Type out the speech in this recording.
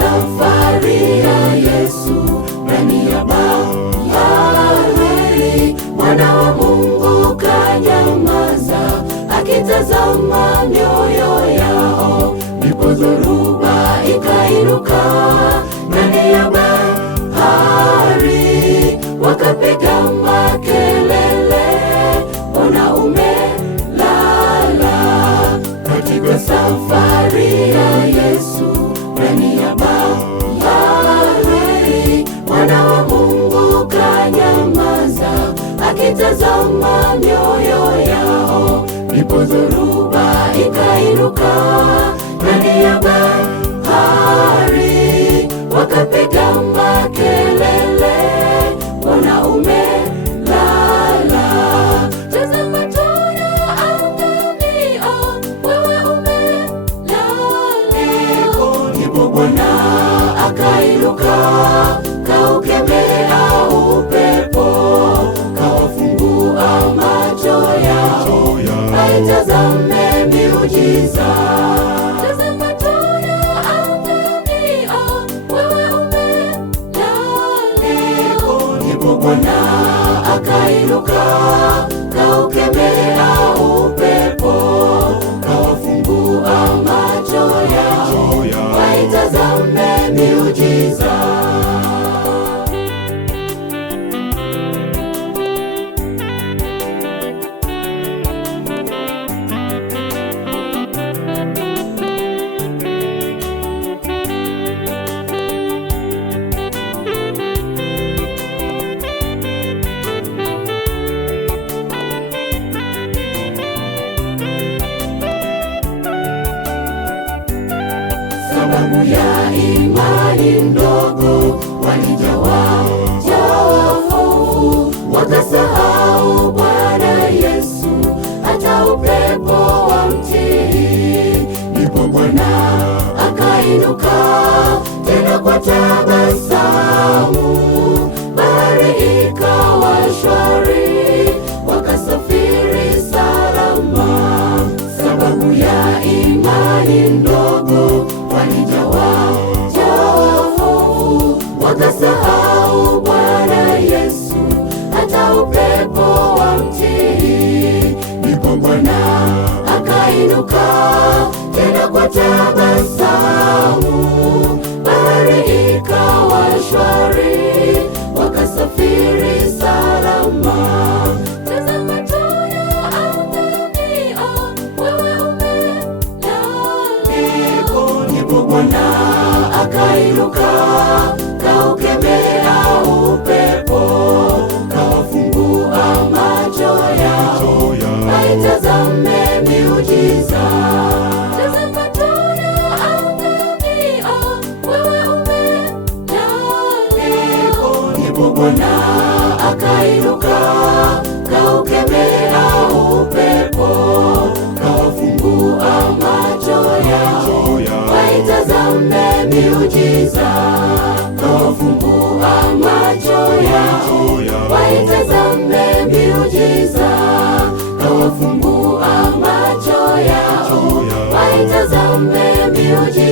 safari ya Yesu ndani ya bahari, Mwana wa Mungu kanyamaza, akitazama mioyo yao. Ndipo dhoruba ikainuka ndani ya bahari, wakapiga makelele, mbona umelala? Katika safari ya Yesu ndani ya bahari, Mwana wa Mungu kanyamaza, akitazama mioyo yao. Ndipo dhoruba ikainuka ndani ya bahari, wakapiga makelele, mbona umelala? Tazama tunaangamia, wewe umelala. Ndipo Bwana akainuka, kaukemea upepo, kawafungua macho yao, aitazame miujiza. Tazama tunaangamia, wewe umelala. Ndipo Bwana akainuka, kaukemea upepo, kawafungua macho yao, aitazame miujiza. Sababu ya imani ndogo, walijawa hofu, wakasahau Bwana Yesu, hata upepo wamtii. Ndipo Bwana akainuka tena kwa tabasamu, bahari ikawa shwari, wakasafiri salama. Sababu ya imani ndogo, walijawa hofu, wakasahau Bwana Yesu, hata upepo wamtii. Ndipo Bwana akainuka tena kwa tabasamu, bahari ikawa shwari, wakasafiri salama. Tazama tunaangamia, wewe umelala. Ndipo Bwana akainuka, kaukemea upepo, kawafungua macho yao, aitazame miujiza. Tazama tunaangamia, wewe umelala. Ndipo Bwana akainuka, kaukemea upepo, kawafungua macho yao, waitazame miujiza. Kawafungua macho yao, waitazame miujiza. Kawafungua macho yao, waitazame miujiza.